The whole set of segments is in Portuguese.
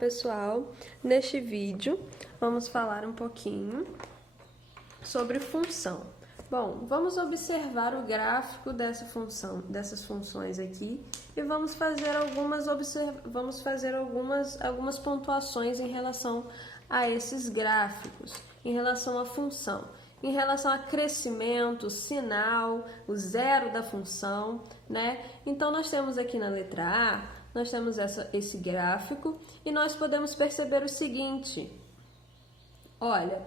pessoal! Neste vídeo vamos falar um pouquinho sobre função. Bom, vamos observar o gráfico dessas funções aqui e vamos fazer algumas pontuações em relação a esses gráficos, em relação à função, em relação a crescimento, sinal, o zero da função, né? Então nós temos aqui na letra A, nós temos esse gráfico e nós podemos perceber o seguinte, olha,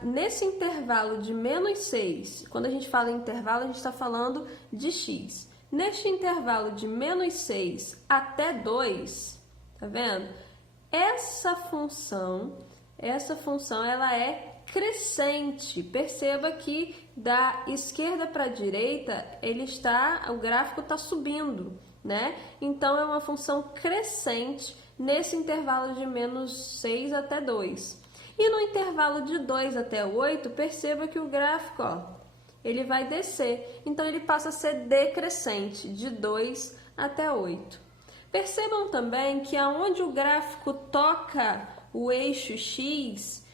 nesse intervalo de menos 6, quando a gente fala em intervalo, a gente está falando de x. Neste intervalo de menos 6 até 2, tá vendo? Essa função ela é crescente. Perceba que da esquerda para a direita, o gráfico está subindo, né? Então, é uma função crescente nesse intervalo de menos 6 até 2. E no intervalo de 2 até 8, perceba que o gráfico, ó, ele vai descer. Então, ele passa a ser decrescente, de 2 até 8. Percebam também que aonde o gráfico toca o eixo X,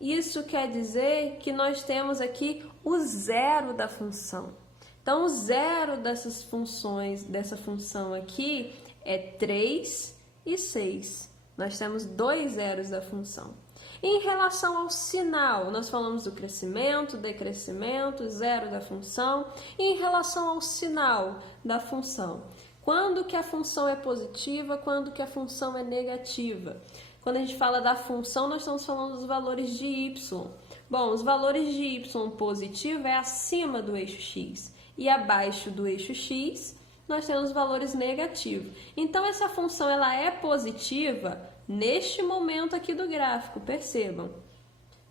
isso quer dizer que nós temos aqui o zero da função. Então, o zero dessa função aqui é 3 e 6. Nós temos dois zeros da função. Em relação ao sinal, nós falamos do crescimento, decrescimento, zero da função. E em relação ao sinal da função, quando que a função é positiva, quando que a função é negativa? Quando a gente fala da função, nós estamos falando dos valores de y. Bom, os valores de y positivo é acima do eixo x. E abaixo do eixo x, nós temos valores negativos. Então, essa função ela é positiva neste momento aqui do gráfico, percebam,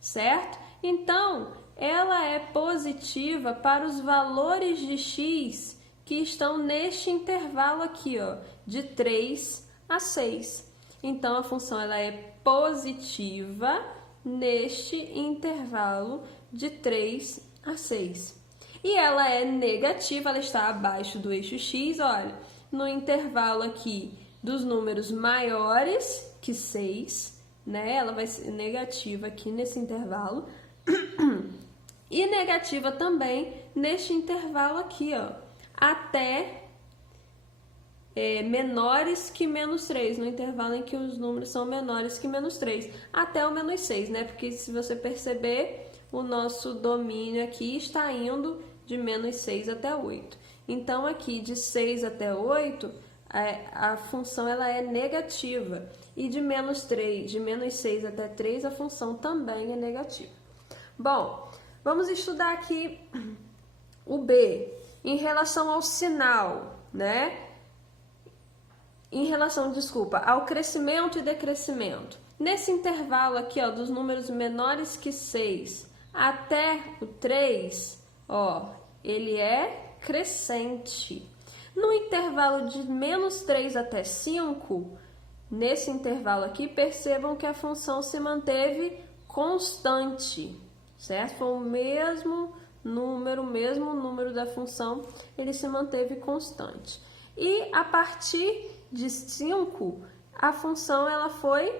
certo? Então, ela é positiva para os valores de x que estão neste intervalo aqui, ó, de 3 a 6. Então, a função ela é positiva neste intervalo de 3 a 6. E ela é negativa, ela está abaixo do eixo x, olha, no intervalo aqui dos números maiores que 6, né? Ela vai ser negativa aqui nesse intervalo. E negativa também neste intervalo aqui, ó, até menores que menos 3, no intervalo em que os números são menores que menos 3, até o menos 6, né? Porque se você perceber, o nosso domínio aqui está indo de menos 6 até 8. Então, aqui de 6 até 8, a função ela é negativa. E de menos 6 até 3, a função também é negativa. Bom, vamos estudar aqui o B, em relação ao sinal, né? Ao crescimento e decrescimento. Nesse intervalo aqui, ó, dos números menores que 6 até o 3, ó, ele é crescente. No intervalo de menos 3 até 5, nesse intervalo aqui, percebam que a função se manteve constante, certo? Foi o mesmo número da função, ele se manteve constante. E a partir de 5, a função ela foi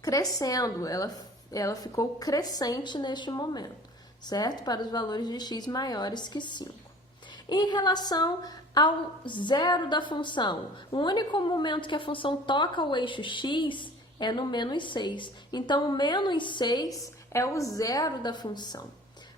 crescendo, ela ficou crescente neste momento, certo? Para os valores de x maiores que 5. Em relação ao zero da função, o único momento que a função toca o eixo x é no menos 6. Então, o menos 6 é o zero da função.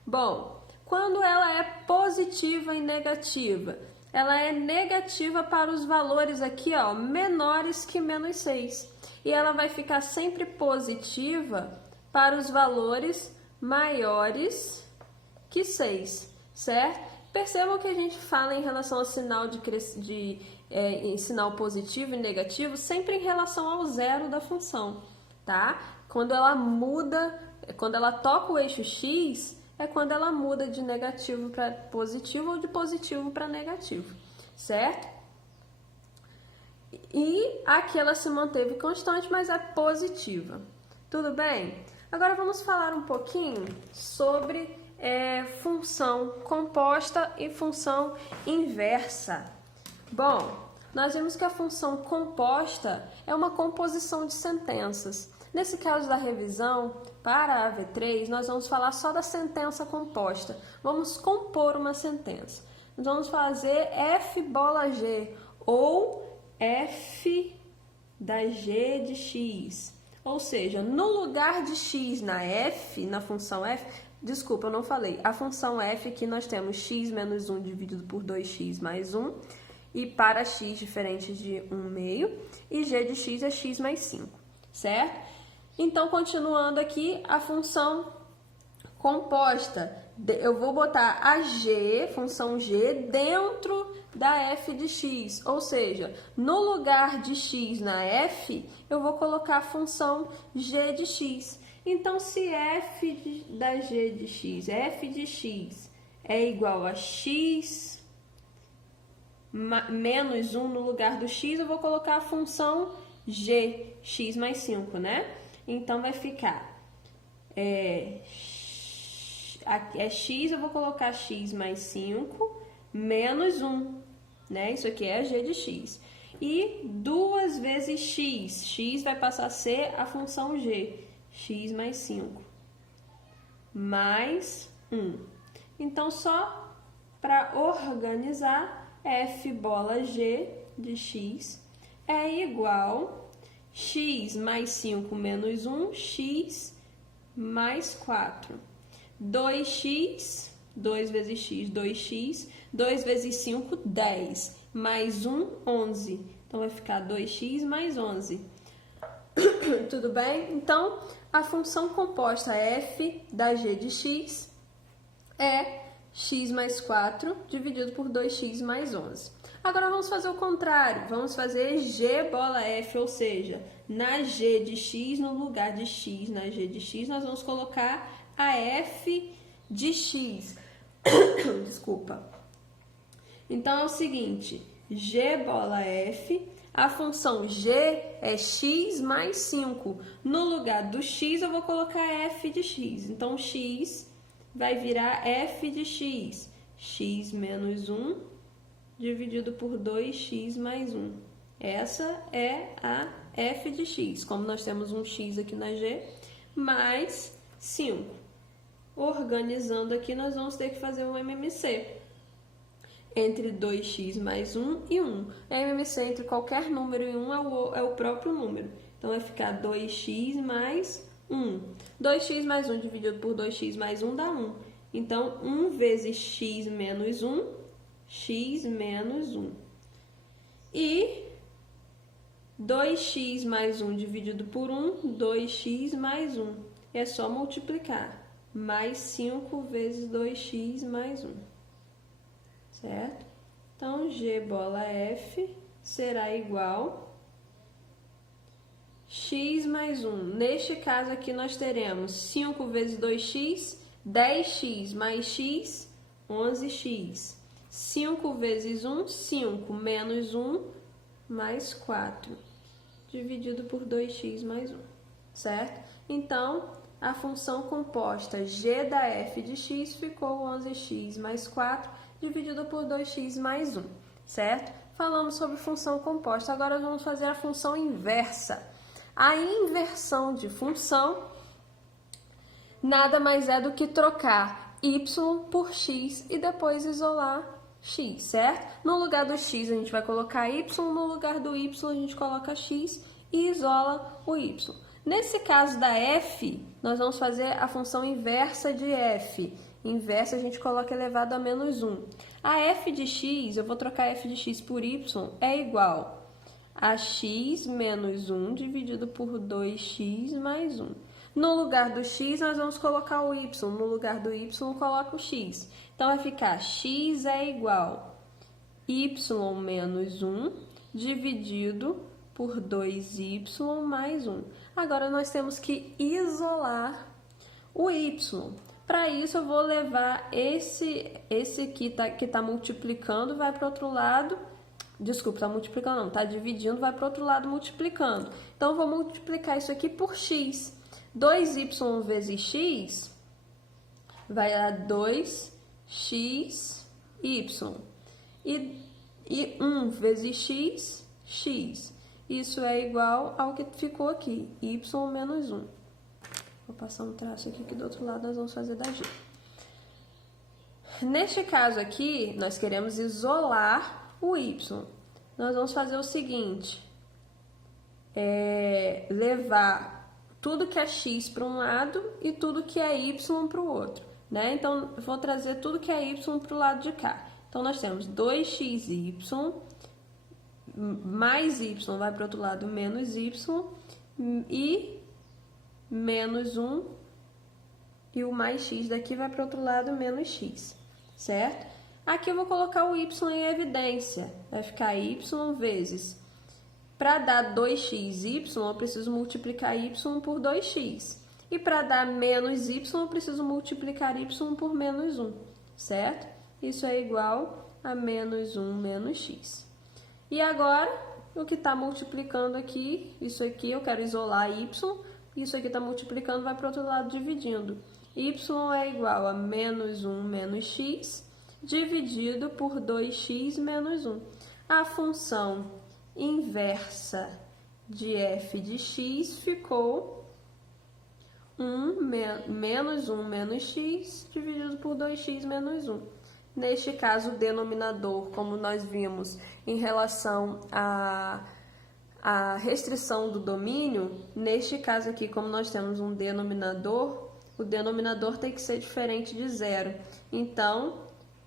Bom, quando ela é positiva e negativa, ela é negativa para os valores aqui, ó, menores que menos 6. E ela vai ficar sempre positiva para os valores maiores que 6, certo? Percebam que a gente fala em relação ao sinal em sinal positivo e negativo, sempre em relação ao zero da função, tá? Quando ela toca o eixo x, é quando ela muda de negativo para positivo ou de positivo para negativo, certo? E aqui ela se manteve constante, mas é positiva. Tudo bem? Agora vamos falar um pouquinho sobre função composta e função inversa. Bom, nós vimos que a função composta é uma composição de sentenças. Nesse caso da revisão, para a AV3, nós vamos falar só da sentença composta. Vamos compor uma sentença. Nós vamos fazer F bola G, ou F da G de X. Ou seja, no lugar de X na F, na função F, desculpa, eu não falei. A função F aqui nós temos x menos 1 dividido por 2x mais 1. E para x diferente de 1 meio. E g de x é x mais 5, certo? Então, continuando aqui, a função composta. Eu vou botar a g, função g, dentro da f de x. Ou seja, no lugar de x na f, eu vou colocar a função g de x. Então, se f da g de x, f de x, é igual a x menos 1 no lugar do x, eu vou colocar a função g, x mais 5, né? Então, vai ficar x, eu vou colocar x mais 5 menos 1, né? Isso aqui é a g de x. E 2 vezes x, x vai passar a ser a função g, x mais 5, mais 1. Então, só para organizar, f bola g de x é igual x mais 5 menos 1, x mais 4. 2x, 2 vezes x, 2x, 2 vezes 5, 10, mais 1, 11. Então, vai ficar 2x mais 11. Tudo bem? Então, a função composta f da g de x é x mais 4 dividido por 2x mais 11. Agora, vamos fazer o contrário. Vamos fazer g bola f, ou seja, na g de x, no lugar de x, na g de x, nós vamos colocar a f de x. Desculpa. Então, é o seguinte, g bola f, a função g é x mais 5. No lugar do x, eu vou colocar f de x. Então, x vai virar f de x. X menos 1 dividido por 2x mais 1. Essa é a f de x. Como nós temos um x aqui na g, mais 5. Organizando aqui, nós vamos ter que fazer um MMC. Entre 2x mais 1 e 1. MMC entre qualquer número e 1 é o próprio número. Então, vai ficar 2x mais 1. 2x mais 1 dividido por 2x mais 1 dá 1. Então, 1 vezes x menos 1, x menos 1. E 2x mais 1 dividido por 1, 2x mais 1. É só multiplicar. Mais 5 vezes 2x mais 1. Certo? Então, g bola f será igual x mais 1. Neste caso aqui, nós teremos 5 vezes 2x, 10x mais x, 11x. 5 vezes 1, 5, menos 1, mais 4, dividido por 2x mais 1, certo? Então, a função composta g da f de x ficou 11x mais 4, dividido por 2x mais 1, certo? Falamos sobre função composta, agora vamos fazer a função inversa. A inversão de função nada mais é do que trocar y por x e depois isolar x, certo? No lugar do x a gente vai colocar y, no lugar do y a gente coloca x e isola o y. Nesse caso da f, nós vamos fazer a função inversa de f. Inversa a gente coloca elevado a menos 1. A f de x, eu vou trocar f de x por y, é igual a x menos 1 dividido por 2x mais 1. No lugar do x, nós vamos colocar o y. No lugar do y, coloca o x. Então, vai ficar x é igual a y menos 1 dividido por 2y mais 1. Agora, nós temos que isolar o y. Para isso, eu vou levar esse aqui que tá multiplicando, vai para o outro lado. Desculpa, está multiplicando não, está dividindo, vai para o outro lado multiplicando. Então, eu vou multiplicar isso aqui por x. 2y vezes x vai dar 2xy. E 1 vezes x, x. Isso é igual ao que ficou aqui, y menos 1. Vou passar um traço aqui que do outro lado nós vamos fazer da g. Neste caso aqui, nós queremos isolar o y. Nós vamos fazer o seguinte, levar tudo que é x para um lado e tudo que é y para o outro, né? Então, eu vou trazer tudo que é y para o lado de cá. Então, nós temos 2xy mais y vai para o outro lado, menos y, e menos 1, e o mais x daqui vai para o outro lado, menos x, certo? Aqui eu vou colocar o y em evidência, vai ficar y vezes, para dar 2xy, eu preciso multiplicar y por 2x, e para dar menos y, eu preciso multiplicar y por menos 1, certo? Isso é igual a menos 1 menos x. E agora, o que está multiplicando aqui, isso aqui eu quero isolar y, isso aqui está multiplicando, vai para o outro lado dividindo. Y é igual a menos 1 menos x, dividido por 2x menos 1. A função inversa de f de x ficou menos 1 menos x, dividido por 2x menos 1. Neste caso, o denominador, como nós vimos em relação à restrição do domínio, neste caso aqui, como nós temos um denominador, o denominador tem que ser diferente de zero. Então,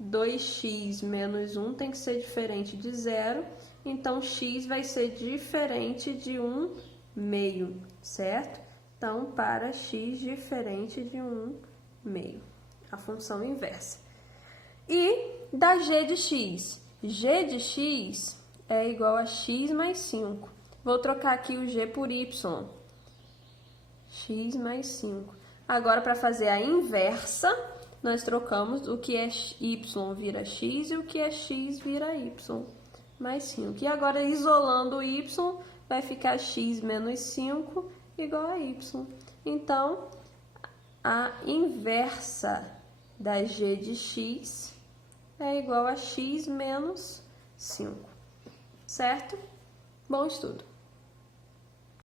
2x menos 1 tem que ser diferente de zero, então x vai ser diferente de 1 meio, certo? Então, para x diferente de 1 meio, a função inversa. E da g de x? G de x é igual a x mais 5. Vou trocar aqui o g por y. X mais 5. Agora, para fazer a inversa, nós trocamos o que é y vira x e o que é x vira y mais 5. E agora, isolando o y, vai ficar x menos 5 igual a y. Então, a inversa da g de x é igual a x menos 5, certo? Bom estudo!